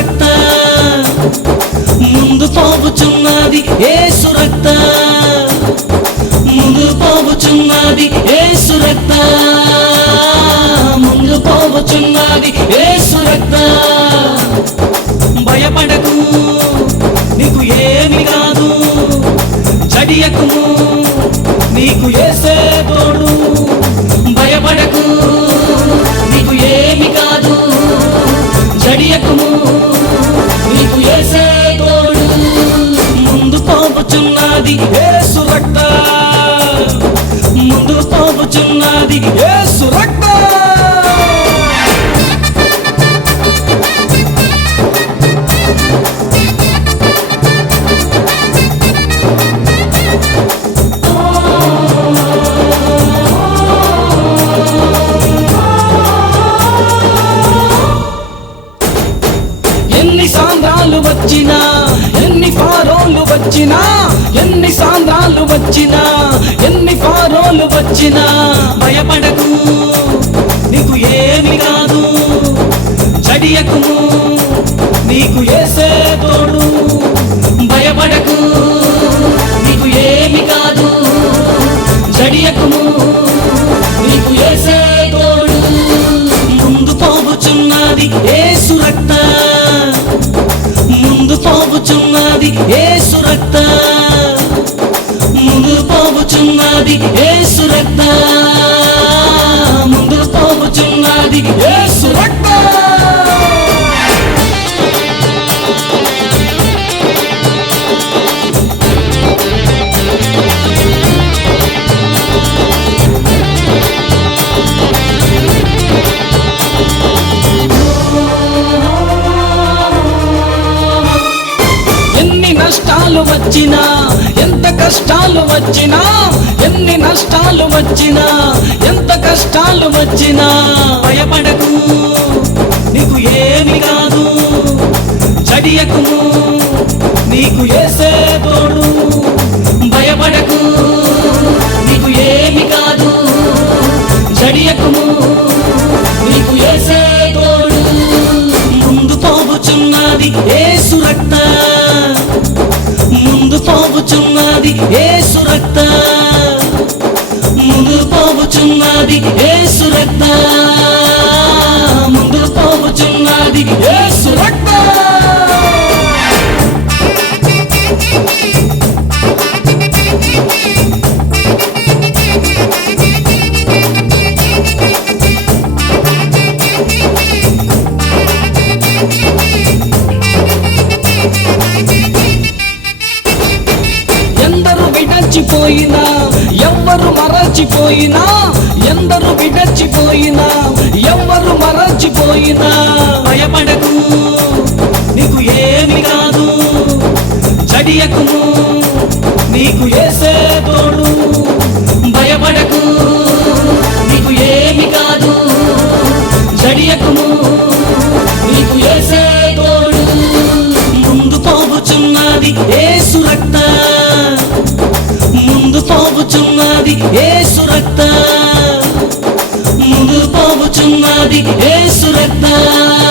రక్త. ముందు పోవుచున్నది ఏసు రక్త. ముందు పోవుచున్నది ఏసు రక్త. ముందు పోవుచున్నది ఏసు రక్త. భయపడకు నీకు ఏమి కాదు. చడియకుము నీకు ఏసు పోపుచున్నది ఏసు రక్త. ముందు పోపుచున్నది ఏసు రక్త. ఎన్ని సాంద్రాలు వచ్చినా ఎన్ని పారోలు వచ్చినా ఎన్ని సాంద్రాలు వచ్చినా ఎన్ని పారోలు వచ్చినా భయపడకు. నీకు ఏమి కాదు చడియకు నీకు ఏసే తోడు భయపడకు. నీకు ఏమి కాదు చడియకు పోవుచున్నది ఏసు రక్త. ముందు పోవుచున్నది ఏసు రక్త. కష్టాలు వచ్చినా ఎన్ని నష్టాలు వచ్చినా ఎంత కష్టాలు వచ్చినా భయపడకు. నీకు ఏమి కాదు చడియకుము నీకు ఏసే తోడు భయపడకు. నీకు ఏమి కాదు చడియకు. నీకు ఏసే తోడు ముందు పోగుచున్నది ఏ సురక్తా ఏసు రక్త. ముందు పోవుచున్నది ఏసు రక్త. ముందు పోవుచున్నది ఏసు విడచిపోయినా ఎవ్వరు మరచిపోయినా ఎందరు విడచిపోయినా ఎవ్వరు మరచిపోయినా. భయపడకు నీకు ఏమి కాదు చడియకుము నీకు ఏసే తోడు. భయపడకు పోవుచున్నది ఏ సురక్త ముందు పోవుచున్నది ఏ రక్త.